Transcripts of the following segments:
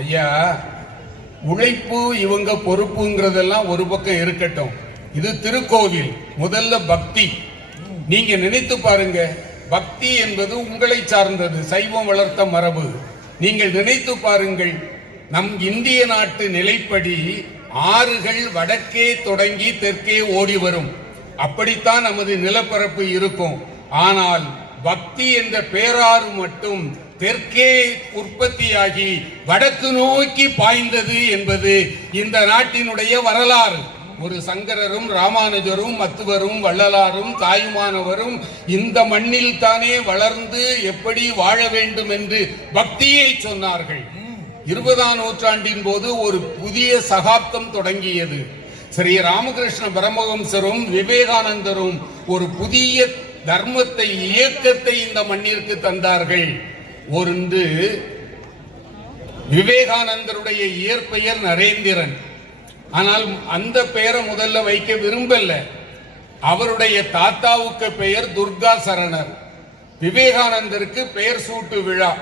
ஐயா உழைப்பு இவங்க பொறுப்புங்கிறதெல்லாம் ஒரு பக்கம் இருக்கட்டும். இது திருக்கோவில் முதல்ல பக்தி. நீங்க நினைத்து பாருங்க பக்தி என்பது உங்களை சார்ந்தது சைவம் வளர்த்த மரபு. நீங்கள் நினைத்து பாருங்கள் நம் இந்திய நாட்டு நிலைப்படி ஆறுகள் வடக்கே தொடங்கி தெற்கே ஓடி வரும். அப்படித்தான் நமது நிலப்பரப்பு இருக்கும். ஆனால் பக்தி என்ற பேராறு மட்டும் தெற்கே உற்பத்தியாகி வடக்கு நோக்கி பாய்ந்தது என்பது இந்த நாட்டினுடைய வரலாறு. ஒரு சங்கரரும் ராமானுஜரும் மத்துவரும் வள்ளலாரும் தாயுமானவரும் இந்த மண்ணில் தானே வளர்ந்து எப்படி வாழ வேண்டும் என்று பக்தியை சொன்னார்கள். இருபதாம் நூற்றாண்டின் போது ஒரு புதிய சகாப்தம் தொடங்கியது. ஸ்ரீ ராமகிருஷ்ண பரமஹம்சரும் விவேகானந்தரும் ஒரு புதிய தர்மத்தை இயக்கத்தை இந்த மண்ணிற்கு தந்தார்கள். ஒன்று விவேகானந்தருடைய இயற்பெயர் நரேந்திரன். ஆனால் அந்த பெயரை முதல்ல வைக்க விரும்பல. அவருடைய தாத்தாவுக்கு பெயர் துர்கா சரணர். விவேகானந்தருக்கு பெயர் சூட்டு விழா.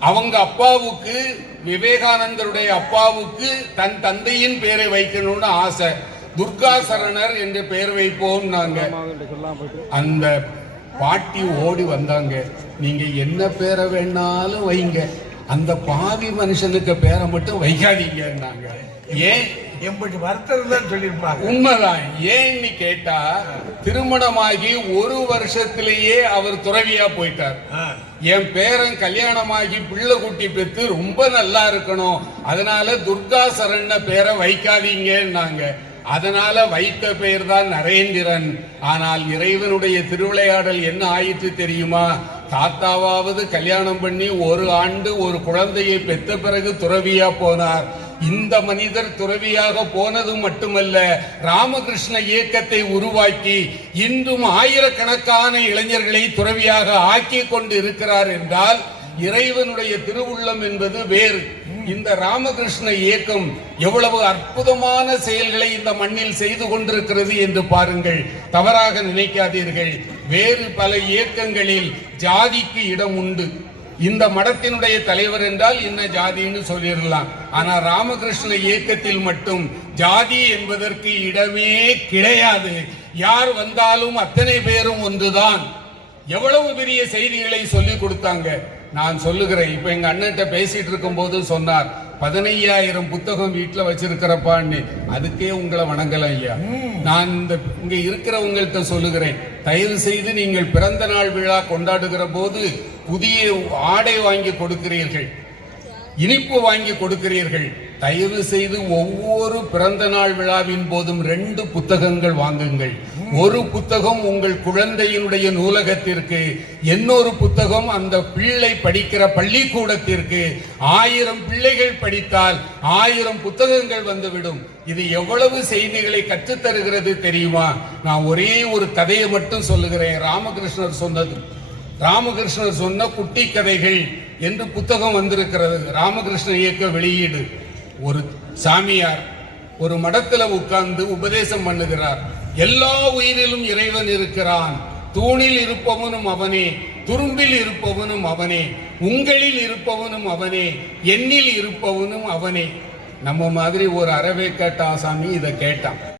அவங்க அப்பாவுக்கு விவேகானந்தருடைய அப்பாவுக்கு தன் தந்தையின் பெயரை வைக்கணும்னு ஆசை. துர்கா சரணர் என்று பெயர் வைப்போம் நாங்க அந்த பாட்டி ஓடி வந்தாங்க. நீங்க என்ன பேரை வேணாலும் வைங்க. அந்த பாவி மனுஷனுக்கு பேரை மட்டும் வைக்காதீங்கன்னாங்க. ஏன்? எண்பது வருத்தம் தான் சொல்லியிருப்பாங்க. உண்மைதான். ஏன்னு கேட்டா திருமணமாகி ஒரு வருஷத்திலேயே அவர் துறவியா போயிட்டார். என் பேரன் கல்யாணமாகி பிள்ளை குட்டி பெத்து ரொம்ப நல்லா இருக்கணும். அதனால துர்கா சரண்ன பேரை வைக்காதீங்கன்னாங்க. அதனால வைத்த பெயர் தான் நரேந்திரன். ஆனால் இறைவனுடைய திருவிளையாடல் என்ன ஆயிற்று தெரியுமா? தாத்தாவாவது கல்யாணம் பண்ணி ஒரு ஆண்டு ஒரு குழந்தையை பெற்ற பிறகு துறவியா போனார். இந்த மனிதர் துறவியாக போனது மட்டுமல்ல ராமகிருஷ்ண இயக்கத்தை உருவாக்கி இன்றும் ஆயிரக்கணக்கான இளைஞர்களை துறவியாக ஆக்கி கொண்டு இருக்கிறார் என்றால் இறைவனுடைய திருவுள்ளம் என்பது வேறு. இந்த ராமகிருஷ்ண இயக்கம் எவ்வளவு அற்புதமான செயல்களை இந்த மண்ணில் செய்து கொண்டிருக்கிறது என்று பாருங்கள். தவறாக நினைக்காதீர்கள். வேறு பல இயக்கங்களில் ஜாதிக்கு இடம் உண்டு. இந்த மடத்தினுடைய தலைவர் என்றால் என்ன ஜாதின்னு சொல்லிடலாம். ஆனால் ராமகிருஷ்ண இயக்கத்தில் மட்டும் ஜாதி என்பதற்கு இடமே கிடையாது. யார் வந்தாலும் அத்தனை பேரும் ஒன்றுதான். எவ்வளவு பெரிய செய்திகளை சொல்லி கொடுத்தாங்க. நான் சொல்லுகிறேன். இப்ப எங்க அண்ணன்ட்ட பேசிட்டு இருக்கும் போது சொன்னார் பதினையாயிரம் புத்தகம் வீட்டுல வச்சிருக்கிறப்பான்னு. அதுக்கே உங்களை வணங்கலாம் ஐயா. நான் இந்த இங்க இருக்கிறவங்கள்ட்ட சொல்லுகிறேன் தயவு செய்து நீங்கள் பிறந்த நாள் விழா கொண்டாடுகிற போது புதிய ஆடை வாங்கி கொடுக்கிறீர்கள். இனிப்பு வாங்கி கொடுக்கிறீர்கள். தயவு செய்து ஒவ்வொரு பிறந்த நாள் விழாவின் போதும் ரெண்டு புத்தகங்கள் வாங்குங்கள். ஒரு புத்தகம் உங்கள் குழந்தையினுடைய நூலகத்திற்கு இன்னொரு புத்தகம் அந்த பிள்ளை படிக்கிற பள்ளிக்கூடத்திற்கு. ஆயிரம் பிள்ளைகள் படித்தால் ஆயிரம் புத்தகங்கள் வந்துவிடும். இது எவ்வளவு செய்திகளை கற்றுத்தருகிறது தெரியுமா? நான் ஒரே ஒரு கதையை மட்டும் சொல்லுகிறேன். ராமகிருஷ்ணர் சொன்னது. ராமகிருஷ்ணர் சொன்ன குட்டி கதைகள் என்று புத்தகம் வந்திருக்கிறது. ராமகிருஷ்ண இயக்க வெளியீடு. ஒரு சாமியார் ஒரு மடத்துல உட்கார்ந்து உபதேசம் பண்ணுகிறார். எல்லா உயிரிலும் இறைவன் இருக்கிறான். தூணில் இருப்பவனும் அவனே துரும்பில் இருப்பவனும் அவனே உங்களில் இருப்பவனும் அவனே எண்ணில் இருப்பவனும் அவனே. நம்ம மாதிரி ஒரு அறவே கேட்ட ஆசாமி இதை கேட்டான்.